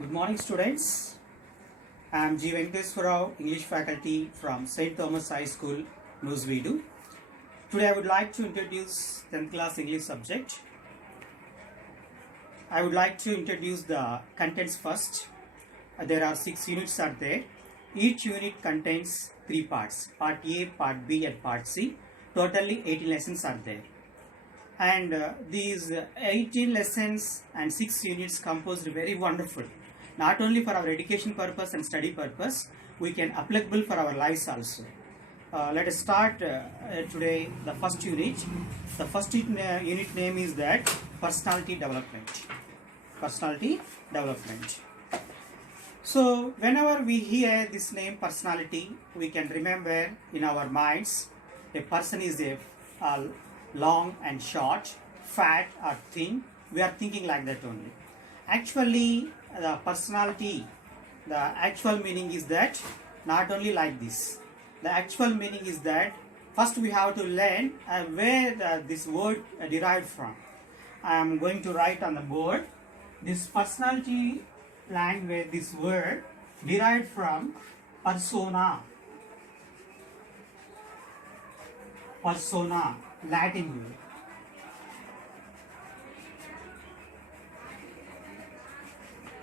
Good morning, students. I am G. Venkateswarrao, English faculty from St. Thomas High School, Newsweedu. Today I would like to introduce 10th class English subject. I would like to introduce the contents first. There are 6 units are there. Each unit contains 3 parts, part A, part B and part C. Totally 18 lessons are there. And these 18 lessons and 6 units composed very wonderful. Not only for our education purpose and study purpose, we can applicable for our lives also. Let us start today the first unit. The first unit name is that personality development. Personality development. So whenever we hear this name personality, we can remember in our minds a person is a long and short, fat or thin. We are thinking like that only. Actually, the personality, the actual meaning is that not only like this. The actual meaning is that first we have to learn where this word derived from. I am going to write on the board. This personality language, this word derived from persona. Persona, Latin word.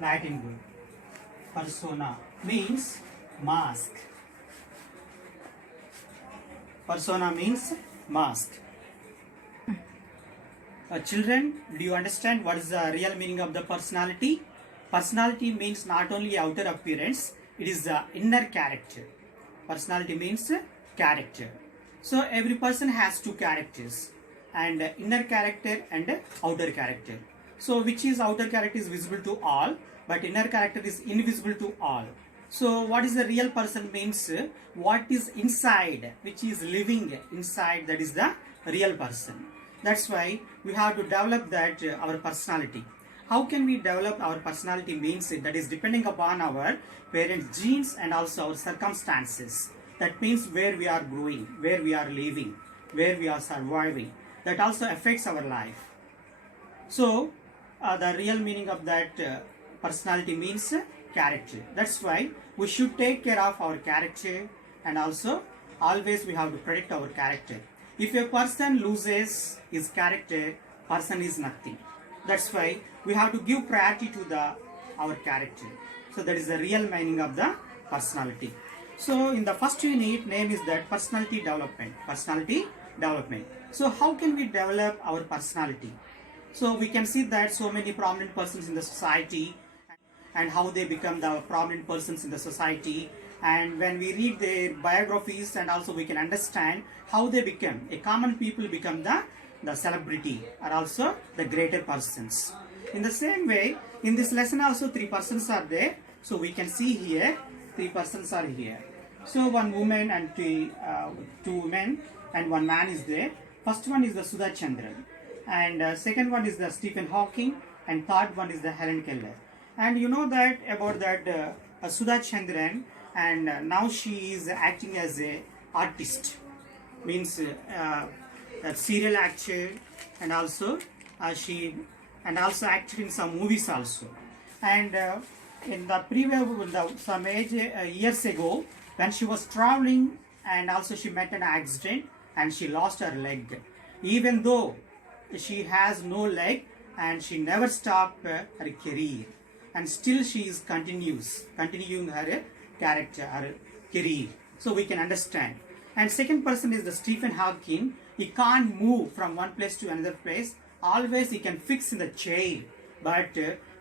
Latin word. Persona means mask. Persona means mask. Children, do you understand what is the real meaning of the personality? Personality means not only outer appearance, it is the inner character. Personality means character. So every person has 2 characters, and inner character and outer character. So which is outer character is visible to all, but inner character is invisible to all. So what is the real person means what is inside, which is living inside, that is the real person. That's why we have to develop that our personality. How can we develop our personality means that is depending upon our parents' genes and also our circumstances. That means where we are growing, where we are living, where we are surviving. That also affects our life. So the real meaning of that personality means character. That's why we should take care of our character, and also always we have to protect our character. If a person loses his character, person is nothing. That's why we have to give priority to our character. So that is the real meaning of the personality. So in the first unit, name is that personality development. Personality development. So how can we develop our personality? So we can see that so many prominent persons in the society and how they become the prominent persons in the society. And when we read their biographies, and also we can understand how they become. A common people become the celebrity, or also the greater persons. In the same way, in this lesson also 3 persons are there. So we can see here 3 persons are here. So 1 woman and 2 men and 1 man is there. First one is the Sudha Chandran, and second one is the Stephen Hawking, and third one is the Helen Keller. And you know that about that Sudha Chandran, and now she is acting as a artist, means a serial actor, and also she also acted in some movies also. And in the previous some age years ago, when she was traveling, and also she met an accident and she lost her leg. Even though she has no leg, and she never stopped her career, and still she is continuing her character, her career. So we can understand. And second person is the Stephen Hawking. He can't move from one place to another place. Always he can fix in the chair, but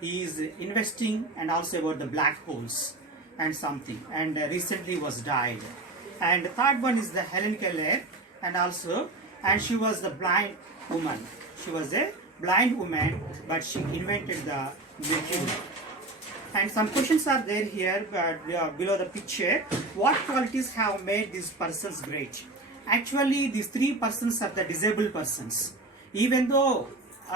he is investing and also about the black holes and something, and recently was died. And the third one is the Helen Keller, and she was the blind woman. She was a blind woman, but she invented the vacuum. And some questions are there here, but below the picture. What qualities have made these persons great? Actually, these 3 persons are the disabled persons. Even though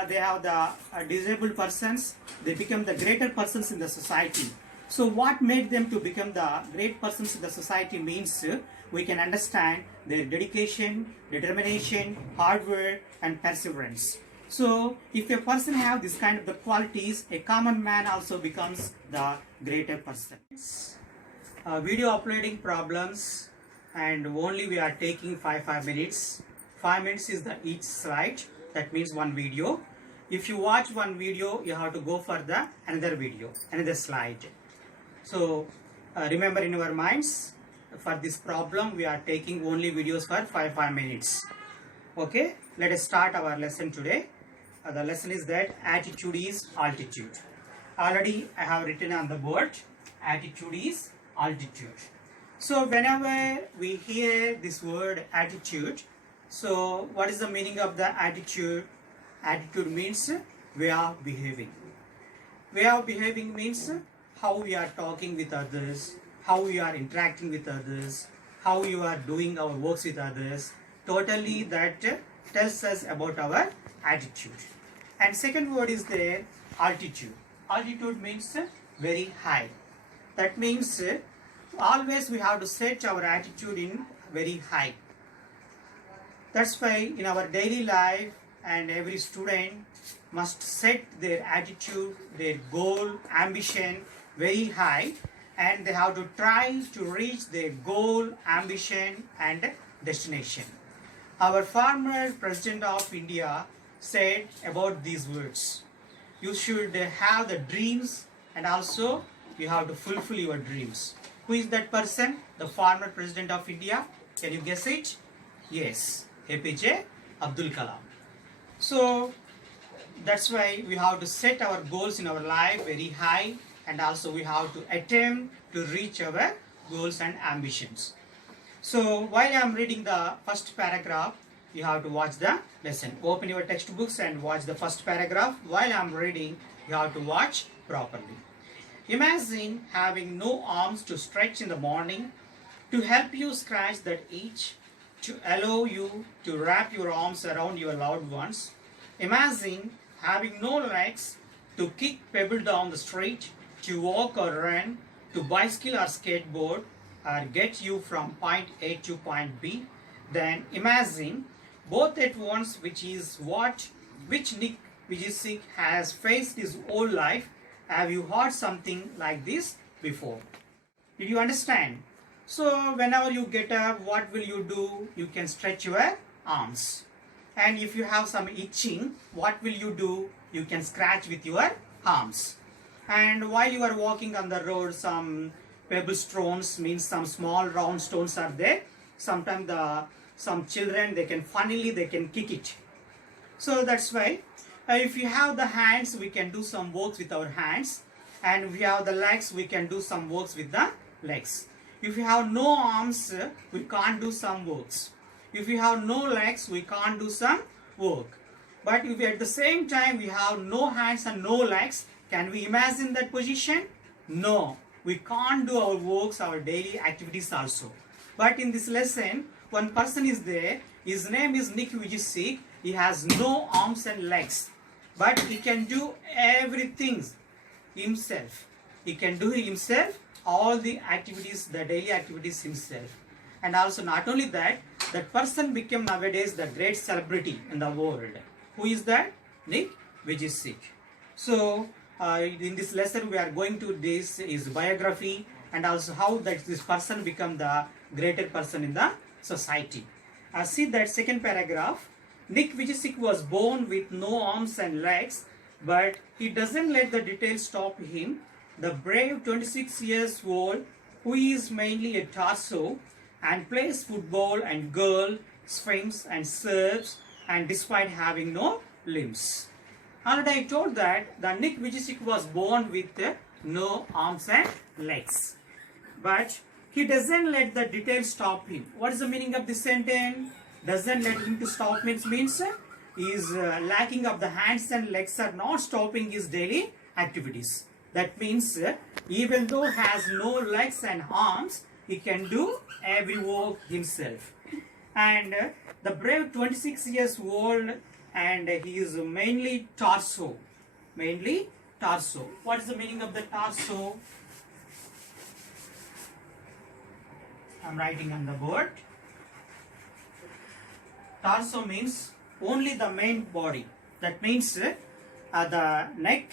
they have the disabled persons, they become the greater persons in the society. So what made them to become the great persons in the society means we can understand their dedication, determination, hard work and perseverance. So if a person have this kind of the qualities, a common man also becomes the greater person. Video uploading problems, and only we are taking 5 minutes. 5 minutes is the each slide, that means one video. If you watch one video, you have to go for the another video, another slide. So remember in your minds, for this problem we are taking only videos for 5 minutes. Okay, let us start our lesson today. The lesson is that attitude is altitude. Already I have written on the board, attitude is altitude. So whenever we hear this word attitude, so what is the meaning of the attitude? Attitude means way of behaving. Way of behaving means how we are talking with others, how we are interacting with others, how you are doing our works with others. Totally that tells us about our attitude. And second word is there, altitude. Altitude means very high. That means always we have to set our attitude in very high. That's why in our daily life, and every student must set their attitude, their goal, ambition very high, and they have to try to reach their goal, ambition and destination. Our former President of India said about these words, you should have the dreams and also you have to fulfill your dreams. Who is that person? The former President of India. Can you guess it? Yes, APJ Abdul Kalam. So that's why we have to set our goals in our life very high, and also we have to attempt to reach our goals and ambitions. So while I am reading the first paragraph, you have to watch the lesson. Open your textbooks and watch the first paragraph. While I am reading, you have to watch properly. Imagine having no arms to stretch in the morning to help you scratch that itch, to allow you to wrap your arms around your loved ones. Imagine having no legs to kick pebble down the street, to walk or run, to bicycle or skateboard, or get you from point A to point B. Then imagine both at once, which Nick Vujicic has faced his whole life. Have you heard something like this before? Did you understand? So whenever you get up, what will you do? You can stretch your arms. And if you have some itching, what will you do? You can scratch with your arms. And while you are walking on the road, some pebble stones, means some small round stones are there. Sometimes some children, they can kick it. So that's why if you have the hands, we can do some works with our hands. And if we have the legs, we can do some works with the legs. If you have no arms, we can't do some works. If you have no legs, we can't do some work. But if at the same time we have no hands and no legs, can we imagine that position? No, we can't do our works, our daily activities also. But in this lesson, one person is there. His name is Nick Vujicic. He has no arms and legs, but he can do everything himself. He can do himself all the activities, the daily activities himself. And also not only that, that person became nowadays the great celebrity in the world. Who is that? Nick Vujicic. So in this lesson we are going to this his biography, and also how that this person become the greater person in the society. See that second paragraph. Nick Vujicic was born with no arms and legs, but he doesn't let the details stop him. The brave 26 years old, who is mainly a torso and plays football and girl, swims and surfs, and despite having no limbs. Already I told that the Nick Vujicic was born with no arms and legs, but he doesn't let the details stop him. What is the meaning of this sentence? Doesn't let him to stop means is lacking of the hands and legs are not stopping his daily activities. That means even though has no legs and arms, he can do every work himself. And the brave 26 years old, and he is mainly torso. Mainly torso. What is the meaning of the torso? I'm writing on the board. Torso means only the main body. That means the neck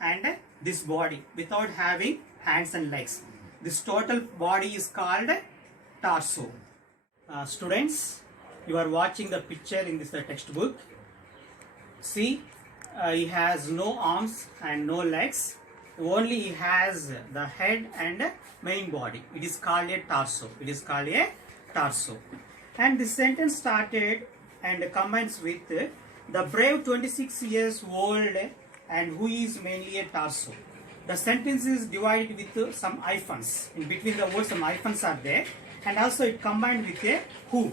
and this body without having hands and legs. This total body is called torso. Students, you are watching the picture in this textbook. See, he has no arms and no legs. Only he has the head and main body. It is called a torso. It is called a torso. And this sentence started and combines with the brave 26 years old and who is mainly a torso. The sentence is divided with some hyphens. In between the words some hyphens are there, and also it combined with a who.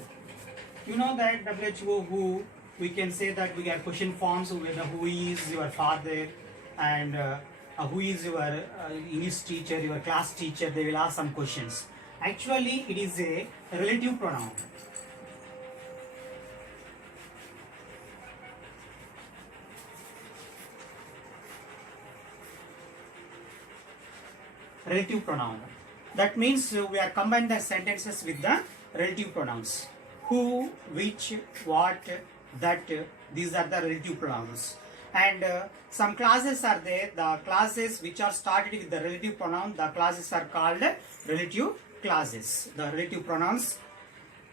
You know that WHO who, we can say that we have question forms whether who is your father and who is your English teacher, your class teacher. They will ask some questions. Actually it is a relative pronoun. Relative pronoun. That means we are combining the sentences with the relative pronouns. Who, which, what, that, these are the relative pronouns. And some clauses are there. The clauses which are started with the relative pronoun, the clauses are called relative clauses. The relative pronouns,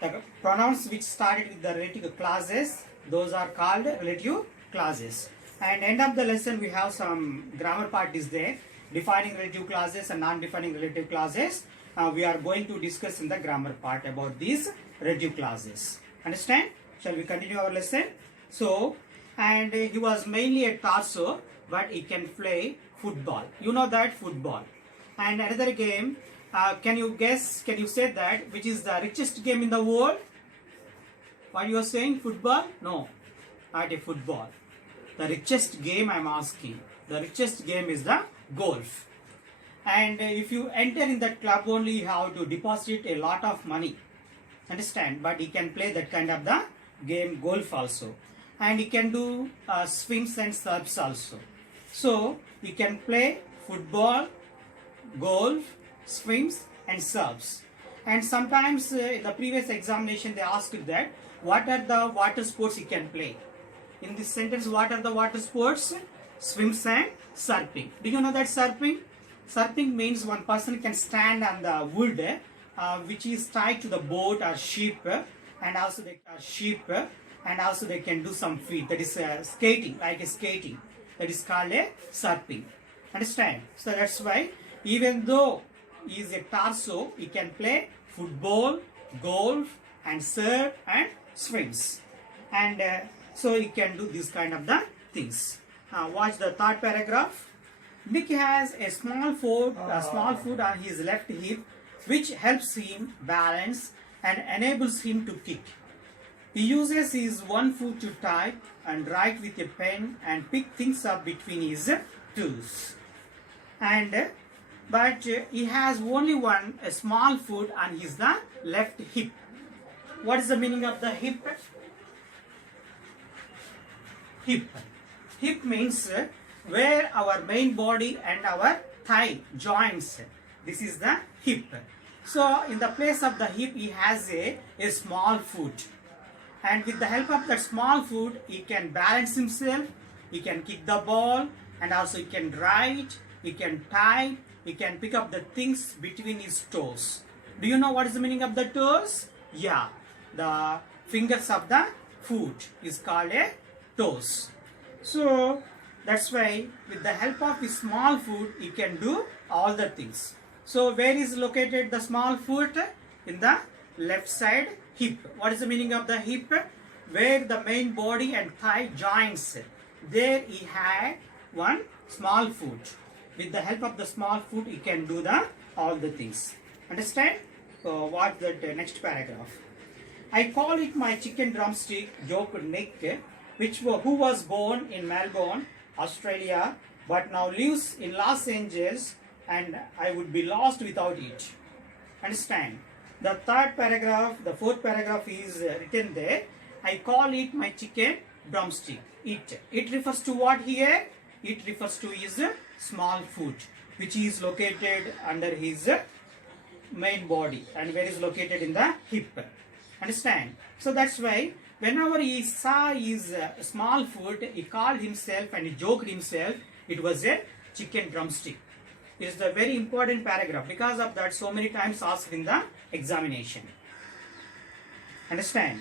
the pronouns which started with the relative clauses, those are called relative clauses. And end of the lesson we have some grammar part is there. Defining relative clauses and non-defining relative clauses. We are going to discuss in the grammar part about these relative clauses. Understand? Shall we continue our lesson? So, and he was mainly a torso, but he can play football. You know that, football. And another game, can you guess, can you say that which is the richest game in the world? What you are saying, football? No, not a football. The richest game I am asking. The richest game is the golf. And if you enter in that club only, you have to deposit a lot of money. Understand? But he can play that kind of the game, golf also. And he can do swings and serves also. So he can play football, golf, swings and serves. And sometimes in the previous examination they asked that what are the water sports he can play. In this sentence, what are the water sports? Swims and surfing. Do you know that surfing? Surfing means one person can stand on the wood which is tied to the boat or ship, and also they can do some feat. That is skating, like a skating. That is called a surfing. Understand? So that's why even though he is a torso, he can play football, golf, and surf and swims. And so he can do this kind of the things. Watch the third paragraph. Nick has a small foot on his left hip, which helps him balance and enables him to kick. He uses his one foot to type and write with a pen and pick things up between his toes. And but he has only a small foot on his left hip. What is the meaning of the hip? Hip. Hip means where our main body and our thigh joins. This is the hip. So in the place of the hip he has a small foot. And with the help of that small foot he can balance himself, he can kick the ball, and also he can write, he can type, he can pick up the things between his toes. Do you know what is the meaning of the toes? Yeah, the fingers of the foot is called a toes. So that's why with the help of his small foot he can do all the things. So where is located the small foot? In the left side hip. What is the meaning of the hip? Where the main body and thigh joins. There he had one small foot. With the help of the small foot he can do all the things. Understand? So watch the next paragraph. I call it my chicken drumstick, joked Nick, who was born in Melbourne, Australia, but now lives in Los Angeles, and I would be lost without it. Understand? The third paragraph, the fourth paragraph is written there. I call it my chicken drumstick. It refers to what here? It refers to his small foot, which is located under his main body and where is located in the hip. Understand? So that's why Whenever he saw his small food, he called himself and he joked himself it was a chicken drumstick. It is the very important paragraph. Because of that, so many times asked in the examination. Understand?